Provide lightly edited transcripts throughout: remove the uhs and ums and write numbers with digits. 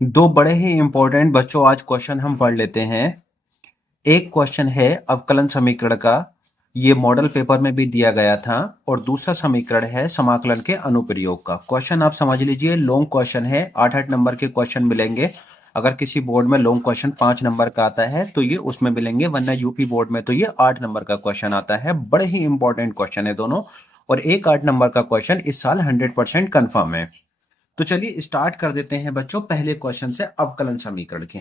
दो बड़े ही इंपॉर्टेंट बच्चों आज क्वेश्चन हम पढ़ लेते हैं। एक क्वेश्चन है अवकलन समीकरण का, ये मॉडल पेपर में भी दिया गया था। और दूसरा समीकरण है समाकलन के अनुप्रयोग का। क्वेश्चन आप समझ लीजिए, लॉन्ग क्वेश्चन है, 8-8 नंबर के क्वेश्चन मिलेंगे। अगर किसी बोर्ड में लॉन्ग क्वेश्चन 5 नंबर का आता है तो ये उसमें मिलेंगे, वरना यूपी बोर्ड में तो ये 8 नंबर का क्वेश्चन आता है। बड़े ही इंपॉर्टेंट क्वेश्चन है दोनों, और एक 8 नंबर का क्वेश्चन इस साल 100% कंफर्म है। तो चलिए स्टार्ट कर देते हैं बच्चों पहले क्वेश्चन से, अवकलन समीकरण के।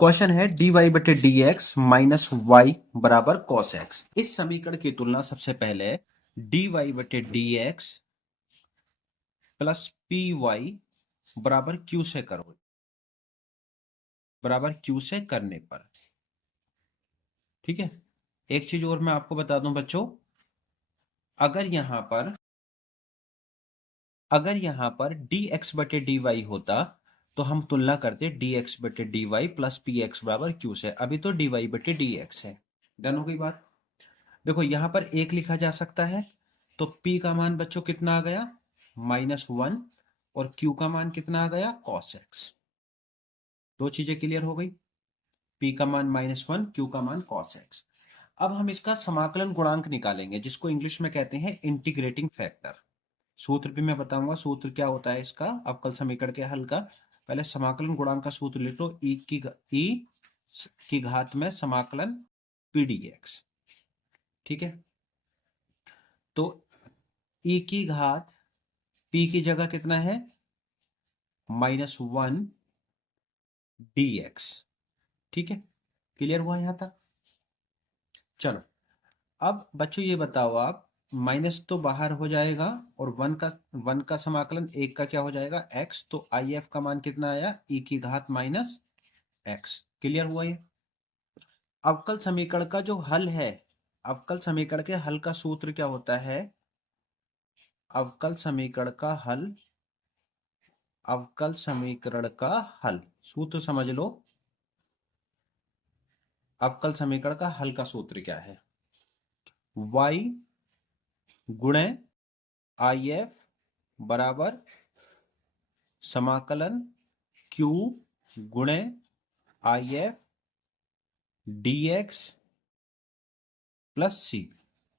क्वेश्चन है dy बटे डी एक्स माइनस वाई बराबर कॉस एक्स। इस समीकरण की तुलना सबसे पहले dy बटे d x plus p y बराबर क्यू से करो, बराबर क्यू से करने पर। ठीक है, एक चीज और मैं आपको बता दूं बच्चों, अगर यहां पर डी एक्स बटे डी वाई होता तो हम तुलना करते डी एक्स बटे d y plus p x बराबर क्यू से। अभी तो डी वाई बटे डी एक्स है। डन हो गई बात। देखो यहां पर एक लिखा जा सकता है, तो p का मान बच्चों कितना आ गया, -1, और q का मान कितना आ गया, cos x। दो चीजें क्लियर हो गई, p का मान -1, q का मान cos x। अब हम इसका समाकलन गुणांक निकालेंगे, जिसको इंग्लिश में कहते हैं इंटीग्रेटिंग फैक्टर। सूत्र भी मैं बताऊंगा, सूत्र क्या होता है इसका अवकल समीकरण के हल का। पहले समाकलन गुणांक का सूत्र लिख लो, की घात में समाकलन पी डी एक्स। ठीक है, तो e की घात p की जगह कितना है, -1 dx। ठीक है, क्लियर हुआ यहां तक। चलो अब बच्चों ये बताओ आप, माइनस तो बाहर हो जाएगा, और वन का समाकलन एक का क्या हो जाएगा, x। तो आई एफ का मान कितना आया, e की घात माइनस एक्स। क्लियर हुआ ये। अवकल समीकरण का जो हल है, अवकल समीकरण के हल का सूत्र क्या होता है, अवकल समीकरण का हल, अवकल समीकरण का हल सूत्र समझ लो। अवकल समीकरण का हल का सूत्र क्या है, y गुणे आई एफ बराबर समाकलन q गुणे I F D x plus C.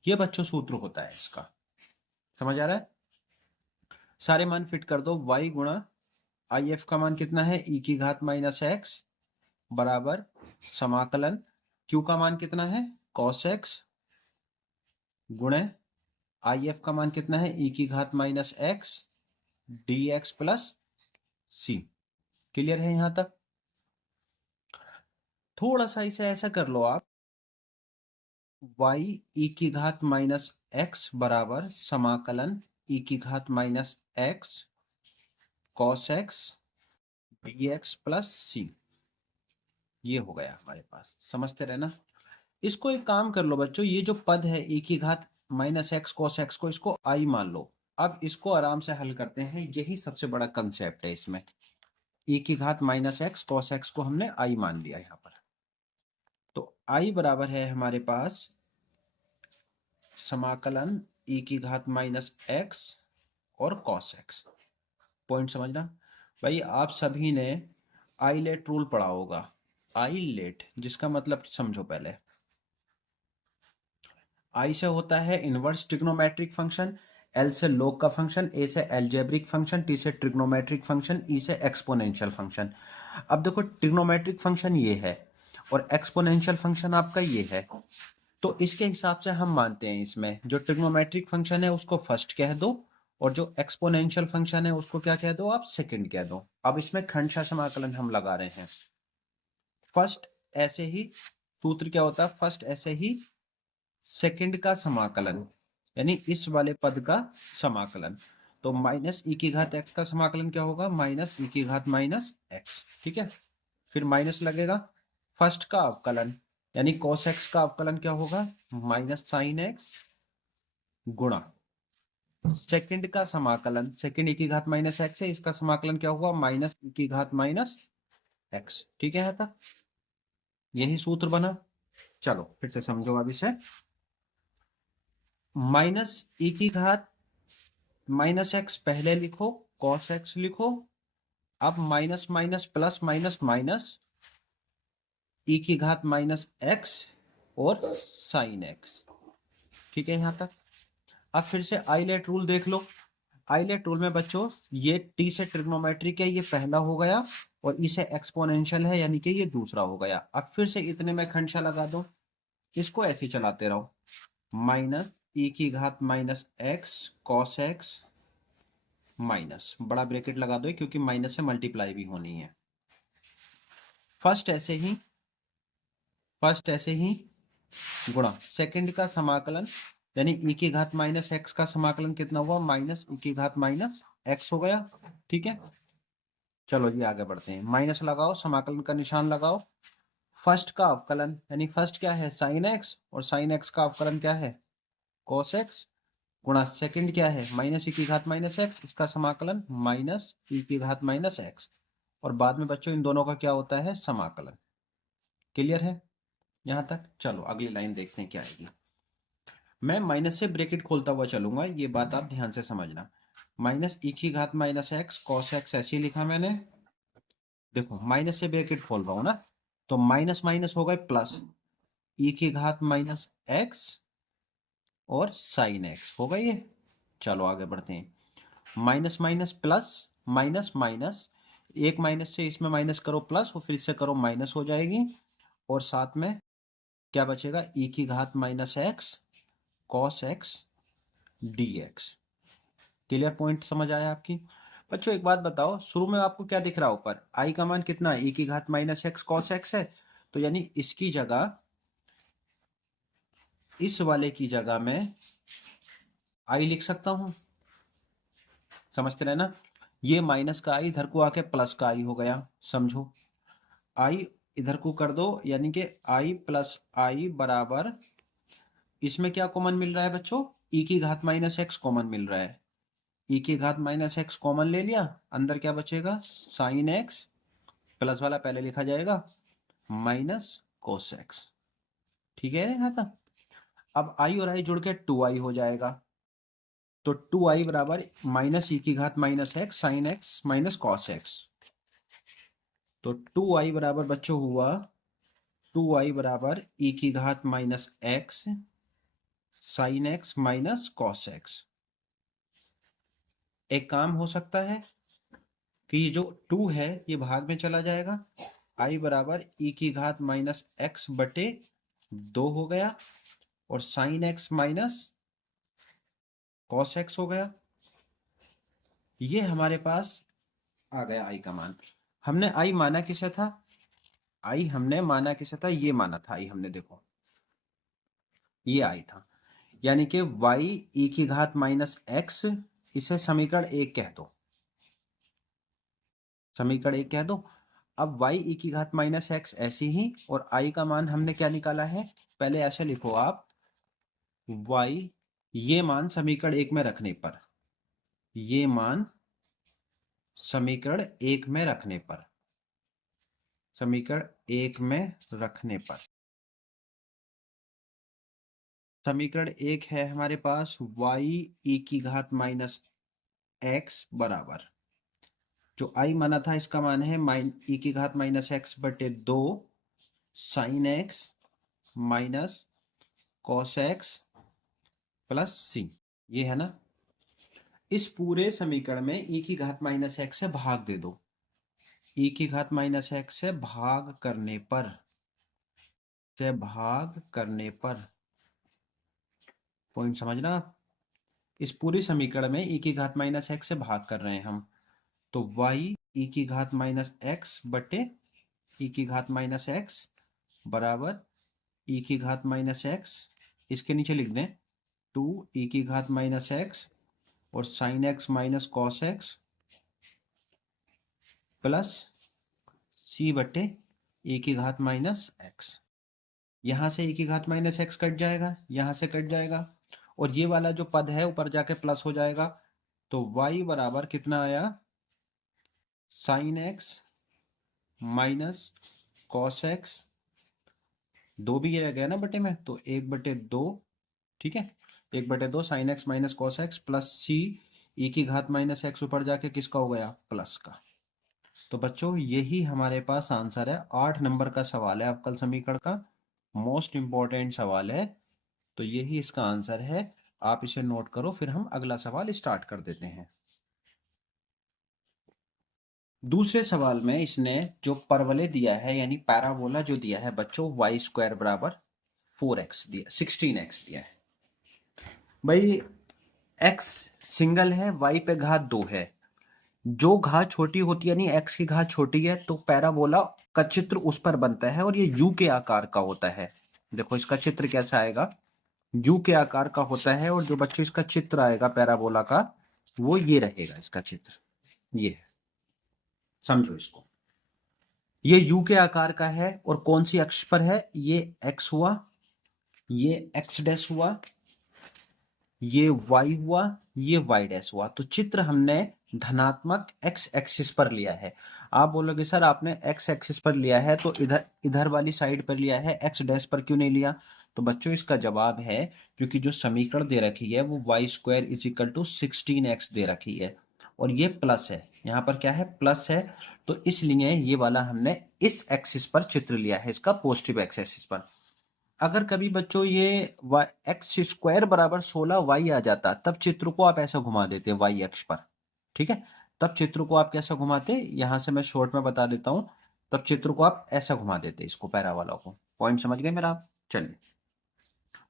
ये बच्चों सूत्र होता है इसका, समझ आ रहा है। सारे मान फिट कर दो, y गुणा आई एफ का मान कितना है, e की घात माइनस एक्स बराबर समाकलन q का मान कितना है, cos x गुणे आई एफ का मान कितना है, e की घात minus X D x plus C. Clear है यहां तक। थोड़ा सा इसे ऐसा कर लो आप, y e की घात माइनस एक्स बराबर समाकलन e की घात minus X cos X D x plus C. ये हो गया हमारे पास, समझते रहना। इसको एक काम कर लो बच्चों, ये जो पद है e की घात माइनस एक्स कॉस एक्स को, इसको i मान लो। अब इसको आराम से हल करते हैं, यही सबसे बड़ा कंसेप्ट है इसमें। e की घात माइनस एक्स कॉस एक्स को हमने i मान लिया यहाँ पर। तो i बराबर है हमारे पास समाकलन e की घात माइनस एक्स और कॉस एक्स। पॉइंट समझना भाई, आप सभी ने आईलेट रूल पढ़ा होगा। आईलेट जिसका मतलब समझो पहले, आई से होता है इनवर्स ट्रिग्नोमेट्रिक फंक्शन, एल से लॉग का फंक्शन, ए से एल्जेब्रिक फंक्शन, टी से ट्रिग्नोमेट्रिक फंक्शन, ई से एक्सपोनेंशियल फंक्शन। अब देखो ट्रिग्नोमेट्रिक फंक्शन ये है और एक्सपोनेंशियल फंक्शन आपका ये है, तो इसके हिसाब से हम मानते हैं इसमें जो ट्रिग्नोमेट्रिक फंक्शन है उसको फर्स्ट कह दो, और जो एक्सपोनेंशियल फंक्शन है उसको क्या कह दो आप, सेकंड कह दो। अब इसमें खंडशः समाकलन हम लगा रहे हैं। फर्स्ट ऐसे ही सूत्र क्या होता है, फर्स्ट ऐसे ही सेकंड का समाकलन, यानी इस वाले पद का समाकलन। तो माइनस ई की घात एक्स का समाकलन क्या होगा, माइनस ई की घात माइनस एक्स। ठीक है, फिर माइनस लगेगा, फर्स्ट का अवकलन यानी cos x का अवकलन क्या होगा, माइनस साइन एक्स गुणा सेकंड का समाकलन, सेकंड ई की घात माइनस एक्स है, इसका समाकलन क्या होगा, माइनस ई की घात माइनस एक्स। ठीक है, तक यही सूत्र बना। चलो फिर से समझो अब इसे, माइनस ई की घात माइनस एक्स पहले लिखो, cos x लिखो, अब minus minus plus minus minus E की घात माइनस एक्स और साइन एक्स। ठीक है यहां तक। अब फिर से आइलेट रूल देख लो। आइलेट रूल में बच्चों ये टी से ट्रिग्नोमेट्रिक है, ये पहला हो गया, और ई से एक्सपोनेंशियल है यानी कि ये दूसरा हो गया। अब फिर से इतने में खंडशा लगा दो, इसको ऐसे ही चलाते रहो। माइनस ई की घात minus X cos x minus बड़ा ब्रैकेट लगा दो क्योंकि माइनस से मल्टीप्लाई भी होनी है। फर्स्ट ऐसे ही गुणा सेकंड का समाकलन, यानी ई की घात माइनस एक्स का समाकलन कितना हुआ, माइनस ई की घात माइनस एक्स हो गया। ठीक है, चलो जी आगे बढ़ते हैं। माइनस लगाओ, समाकलन का निशान लगाओ। फर्स्ट का अवकलन यानी फर्स्ट क्या है साइन एक्स, और साइन एक्स का अवकलन क्या है कॉस एक्स, गुणा सेकंड क्या है माइनस ई की घात माइनस एक्स, इसका समाकलन माइनस ई की घात माइनस एक्स, और बाद में बच्चों इन दोनों का क्या होता है समाकलन। क्लियर है यहां तक। चलो अगली लाइन देखते हैं क्या आएगी। मैं माइनस से ब्रैकेट खोलता हुआ चलूंगा, ये बात आप ध्यान से समझना। माइनस ई की घात माइनस एक्स कॉस एक्स ऐसे ही लिखा मैंने। देखो माइनस से ब्रैकेट खोल रहा हूं ना, तो माइनस माइनस हो गए प्लस, ई की घात माइनस एक्स और साइन एक्स हो गई ये। चलो आगे बढ़ते हैं। Minus minus plus, minus minus, एक माइनस से इसमें माइनस करो प्लस, और फिर से करो माइनस हो जाएगी, और साथ में क्या बचेगा ई की घात minus X cos X D x. Clear point समझ आया आपकी। बच्चों एक बात बताओ, शुरू में आपको क्या दिख रहा है ऊपर, आई का मान कितना है ई की घात माइनस एक्स कॉस एक्स है, तो यानी इसकी जगह, इस वाले की जगह में आई लिख सकता हूं। समझते रहे ना, ये माइनस का आई इधर को आके प्लस का आई हो गया, समझो। आई इधर को कर दो, यानी कि आई प्लस आई बराबर, इसमें क्या कॉमन मिल रहा है बच्चों, ई की घात माइनस एक्स कॉमन मिल रहा है। ई की घात माइनस एक्स कॉमन ले लिया, अंदर क्या बचेगा साइन एक्स, प्लस वाला पहले लिखा जाएगा, माइनस कोस एक्स। ठीक है यहाँ तक। अब आई और आई जुड़ के टू आई हो जाएगा, तो टू आई बराबर माइनस ई की घात minus x sign X minus cos x. तो टू आई बराबर बच्चों हुआ, टू आई बराबर ई की घात minus x sign X minus cos x. एक काम हो सकता है कि ये जो टू है ये भाग में चला जाएगा, आई बराबर ई की घात माइनस एक्स बटे दो हो गया, और sine X minus cos x हो गया। ये हमारे पास आ गया आई का मान। हमने आई माना किसे था, आई हमने माना किसे था, ये माना था आई हमने, देखो ये आई था, यानी कि y ई की घात माइनस एक्स, इसे समीकरण एक कह दो, समीकरण एक कह दो। अब y ई की घात माइनस एक्स ऐसी ही, और i का मान हमने क्या निकाला है, पहले ऐसे लिखो आप, y ये मान समीकरण एक में रखने पर, ये मान समीकरण एक में रखने पर, समीकरण एक में रखने पर, समीकरण एक है हमारे पास y ई की घात माइनस एक्स बराबर, जो आई माना था इसका मान है ई की घात माइनस एक्स बटे दो sine X minus cos X plus C, ये है ना। इस पूरे समीकरण में ई की घात माइनस एक्स से भाग दे दो, ई की घात माइनस एक्स से भाग करने पर, से भाग करने पर, पॉइंट समझना। इस पूरी समीकरण में ई की घात माइनस एक्स से भाग कर रहे हैं हम, तो y ई की घात माइनस एक्स बटे ई की घात माइनस एक्स बराबर ई की घात माइनस एक्स, इसके नीचे लिख दें टू ई की घात माइनस एक्स और sine X minus cos X plus C बटे ई की घात माइनस एक्स। यहाँ से ई की घात माइनस एक्स कट जाएगा, यहाँ से कट जाएगा, और ये वाला जो पद है ऊपर जाके प्लस हो जाएगा, तो y बराबर कितना आया sign X minus cos x, दो भी ये रह गया ना बटे में, तो एक बटे दो, ठीक है, एक बटे दो sine X minus cos X plus C E की घात माइनस एक्स ऊपर जाके किसका हो गया प्लस का। तो बच्चों यही हमारे पास आंसर है। 8 नंबर का सवाल है अवकल समीकरण का, मोस्ट इंपॉर्टेंट सवाल है। तो यही इसका आंसर है। आप इसे नोट करो, फिर हम अगला सवाल स्टार्ट कर देते हैं। दूसरे सवाल में इसने जो परवलय दिया है यानी पैराबोला जो दिया है बच्चों, वाई स्क्वायर बराबर 4x दिया, 16x दिया है। भाई x सिंगल है, y पे घात 2 है। जो घात छोटी होती है यानी x की घात छोटी है तो पैराबोला का चित्र उस पर बनता है और ये u के आकार का होता है। देखो इसका चित्र कैसा आएगा, u के आकार का होता है। और जो बच्चों इसका चित्र आएगा पैराबोला का, वो ये रहेगा इसका चित्र, ये है। समझो इसको, ये u के आकार का है और कौन सी अक्ष पर है, ये x हुआ, ये x डैश हुआ, ये y हुआ, ये y डैश हुआ। तो चित्र हमने धनात्मक x एक्सिस पर लिया है। आप बोलोगे सर आपने x एक्सिस पर लिया है तो इधर इधर वाली साइड पर लिया है, x डैश पर क्यों नहीं लिया? तो बच्चों इसका जवाब है क्योंकि जो समीकरण दे रखी है वो y square is equal to 16x दे रखी है और ये प्लस है, यहाँ पर क्या है, प्लस है। तो इसलिए ये वाला हमने इस एक्सिस पर चित्र लिया है, इसका पॉजिटिव एक्स एक्सिस पर। अगर कभी बच्चों ये एक्स स्क्वायर बराबर 16y आ जाता, तब चित्र को आप ऐसा घुमा देते y अक्ष पर, ठीक है। तब चित्र को आप कैसा घुमाते, यहां से मैं शॉर्ट में बता देता हूं। तब चित्र को आप ऐसा घुमा देते, इसको पैरा वाला को। पॉइंट समझ गए मेरा आप? चलिए,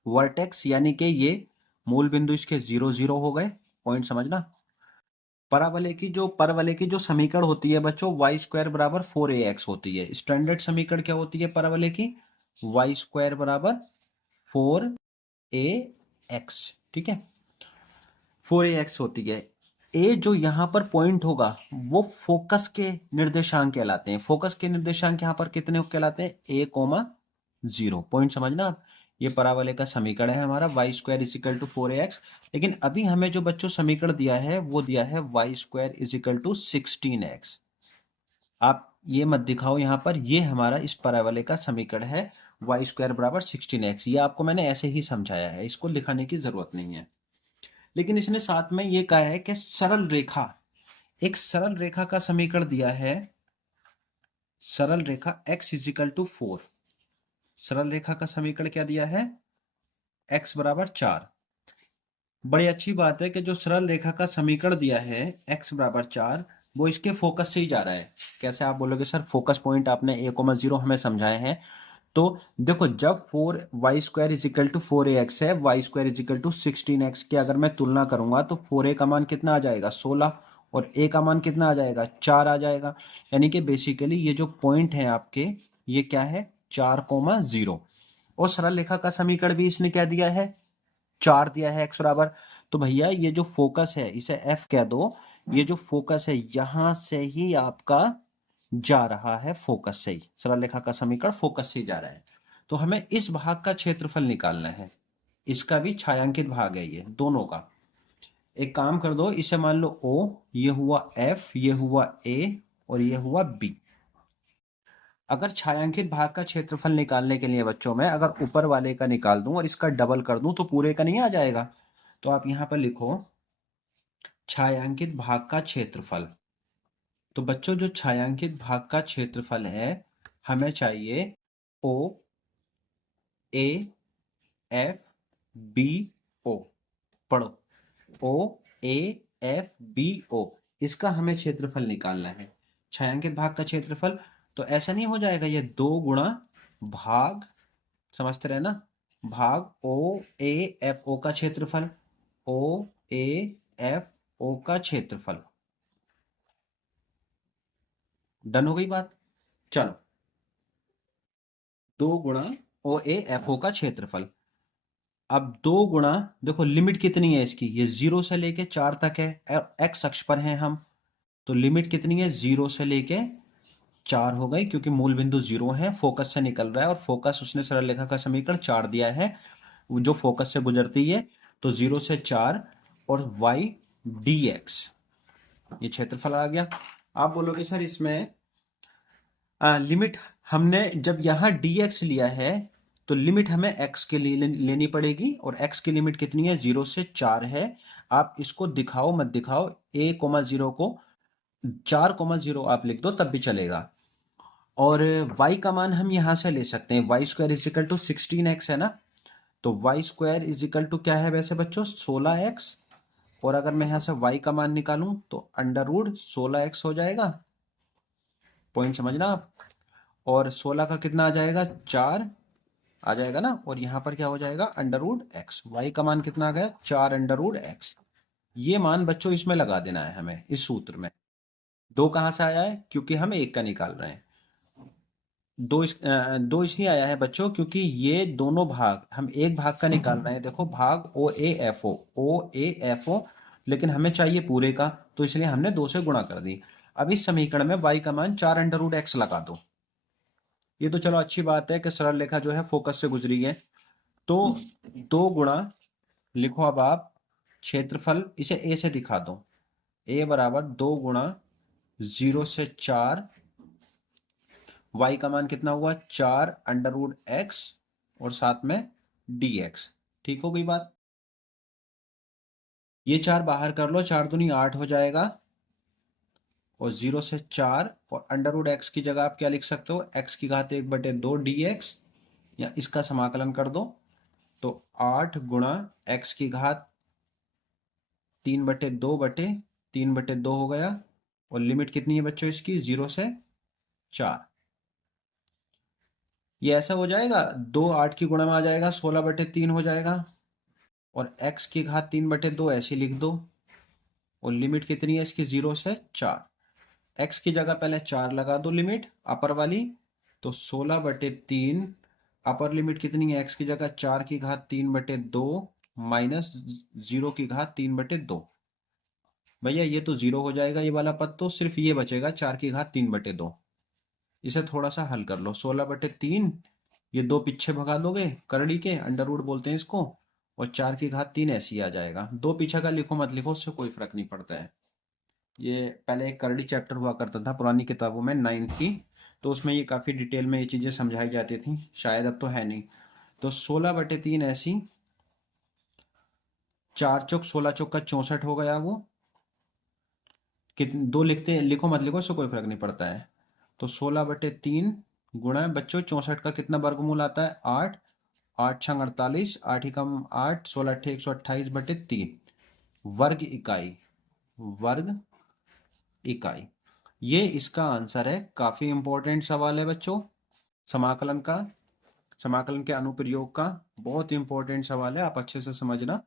वर्टेक्स यानी कि ये मूल बिंदु इसके 0 0 हो गए, पॉइंट समझना। परवलय की जो समीकरण होती है बच्चों, वाई स्क्वायर बराबर 4ax होती है। स्टैंडर्ड समीकरण क्या होती है परवलय की, वाई स्क्वायर बराबर 4ax, ठीक है, 4ax होती है। ए जो यहाँ पर पॉइंट होगा वो फोकस के निर्देशांक कहलाते हैं। फोकस के निर्देशांक यहाँ पर कितने कहलाते हैं, a,0। पॉइंट समझना आप। ये परावलय का समीकरण है हमारा, y square is equal to 4ax। लेकिन अभी हमें जो बच्चों समीकरण दिया है वो दिया है y square is equal to 16x। आप ये मत दिखाओ यहाँ पर, ये हमारा इस परावलय का समीकरण है, वाई स्क्वायर बराबर 16x। ये आपको मैंने ऐसे ही समझाया है, इसको लिखाने की जरूरत नहीं है। लेकिन इसने साथ में ये कहा है कि सरल रेखा, एक सरल रेखा का समीकरण दिया है, सरल रेखा x इज इक्वल टू 4। सरल रेखा का समीकरण क्या दिया है, x बराबर 4। बड़ी अच्छी बात है कि जो सरल रेखा का समीकरण दिया है x बराबर 4, वो इसके फोकस से ही जा रहा है। कैसे? आप बोलोगे सर फोकस पॉइंट आपने a,0 हमें समझाए हैं। तो देखो, जब 4y square is equal to 4ax है, y square is equal to 16x की अगर मैं तुलना करूंगा तो 4a का मान कितना आ जाएगा, 16, और a का मान कितना आ जाएगा, 4 आ जाएगा। यानी कि बेसिकली ये जो पॉइंट है आपके, ये क्या है, 4,0। और सरल रेखा का समीकरण भी इसने क्या दिया है, 4 दिया है, x बराबर। तो भैया ये जो फोकस है इसे f कह दो। ये जो फोकस है यहां से ही आपका जा रहा है, फोकस से ही सरल रेखा का समीकरण फोकस से ही जा रहा है। तो हमें इस भाग का क्षेत्रफल निकालना है, इसका भी छायांकित भाग है ये दोनों का। एक काम कर दो, इसे मान लो O, ये हुआ F, ये हुआ A और ये हुआ B। अगर छायांकित भाग का क्षेत्रफल निकालने के लिए बच्चों में अगर ऊपर वाले का निकाल दूं और इसका डबल कर दूं तो पूरे का नहीं आ जाएगा। तो आप यहां पर लिखो छायांकित भाग का क्षेत्रफल। तो बच्चों जो छायांकित भाग का क्षेत्रफल है, हमें चाहिए O A F B O। पढ़ो, O A F B O, इसका हमें क्षेत्रफल निकालना है, छायांकित भाग का क्षेत्रफल। तो ऐसा नहीं हो जाएगा, ये 2 गुणा भाग, समझते रहे ना, भाग O A F O का क्षेत्रफल, O A F O का क्षेत्रफल। डन हो गई बात? चलो, 2 गुणा O A F O का क्षेत्रफल। अब 2 गुणा, देखो लिमिट कितनी है इसकी, ये 0 से लेके 4 तक है, एक्स अक्ष पर हैं हम। तो लिमिट कितनी है, 0 से लेके 4 हो गई, क्योंकि मूल बिंदु 0 है, फोकस से निकल रहा है और फोकस उसने सरल रेखा का समीकरण 4 दिया है, जो फोकस से गुजरती है। तो 0 से 4 और y dx, ये क्षेत्रफल आ गया। आप बोलोगे सर इसमें लिमिट हमने जब यहाँ dx लिया है तो लिमिट हमें x के लिए लेनी पड़ेगी, और x की लिमिट कितनी है, 0 से 4 है। आप इसको दिखाओ मत दिखाओ, a,0 को 4,0 आप लिख दो तब भी चलेगा। और y का मान हम यहाँ से ले सकते हैं, y square is equal to 16x है ना, तो y square is equal to क्या है वैसे बच्चों, 16x। और अगर मैं यहाँ से y का मान निकालूं तो अंडर रूट 16x हो जाएगा, पॉइंट समझना आप। और 16 का कितना आ जाएगा, 4 आ जाएगा ना, और यहाँ पर क्या हो जाएगा, अंडर रूट एक्स। वाई का मान कितना आ गया, 4 अंडर रूट एक्स। ये मान बच्चों इसमें लगा देना है हमें, इस सूत्र में। दो कहाँ से आया है, क्योंकि हम एक का निकाल रहे हैं। दो इसलिए आया है बच्चों क्योंकि ये दोनों भाग हम एक भाग का निकाल रहे हैं। देखो भाग ओ ए एफ ओ, लेकिन हमें चाहिए पूरे का, तो इसलिए हमने 2 से गुणा कर दी। अब इस समीकरण में y का मान 4 अंडर रूट एक्स लगा दो। ये तो चलो अच्छी बात है कि सरल रेखा जो है फोकस से गुजरी है। तो 2 गुणा, लिखो अब आप क्षेत्रफल, इसे a से दिखा दो, a बराबर 2 गुणा 0 से 4, y का मान कितना हुआ, 4 अंडर रूट एक्स और साथ में dx। ठीक हो गई बात। ये 4 बाहर कर लो, 4 दूनी 8 हो जाएगा, और 0 से 4, और अंडर रूट एक्स की जगह आप क्या लिख सकते हो, x की घात 1/2 dx, या इसका समाकलन कर दो, तो 8 गुणा x की घात 3/2 हो गया। और लिमिट कितनी है बच्चों इसकी, 0 से 4। ये ऐसा हो जाएगा, 2 8 की गुणा में आ जाएगा, 16/3 हो जाएगा। और x की घात 3/2 ऐसे लिख दो, और लिमिट कितनी है इसकी, 0 से 4। x की जगह पहले 4 लगा दो लिमिट अपर वाली, तो 16/3। अपर लिमिट कितनी है, x की जगह 4 की घात 3/2 माइनस 0 की घात 3/2। भैया ये तो 0 हो जाएगा, ये वाला पद, तो सिर्फ ये बचेगा 4 की घात 3/2। इसे थोड़ा सा हल कर लो, 16/3, ये 2 पीछे भगा दोगे करड़ी के, अंडर रूट बोलते हैं इसको, और 4 की घात 3 ऐसे ही आ जाएगा। 2 पीछे का लिखो मत लिखो, उससे कोई फर्क नहीं पड़ता है। ये पहले एक करड़ी चैप्टर हुआ करता था पुरानी किताबों में, 9th की, तो उसमें ये काफ़ी डिटेल में ये चीज़ें समझाई जाती थी, शायद अब तो है नहीं। तो 16/3 ऐसी, 4 चौक 16 चौक का 64 हो गया वो, कितने 2 लिखते लिखो मत लिखो, उससे कोई फर्क नहीं पड़ता है। तो 16/3 गुणा बच्चों 64 का कितना वर्गमूल आता है, 8, 8 छंग 48, 8 ही कम 8, 16 अट्ठे 128/3 वर्ग इकाई, वर्ग इकाई। ये इसका आंसर है। काफी इंपॉर्टेंट सवाल है बच्चों, समाकलन का, समाकलन के अनुप्रयोग का बहुत इंपॉर्टेंट सवाल है, आप अच्छे से समझना।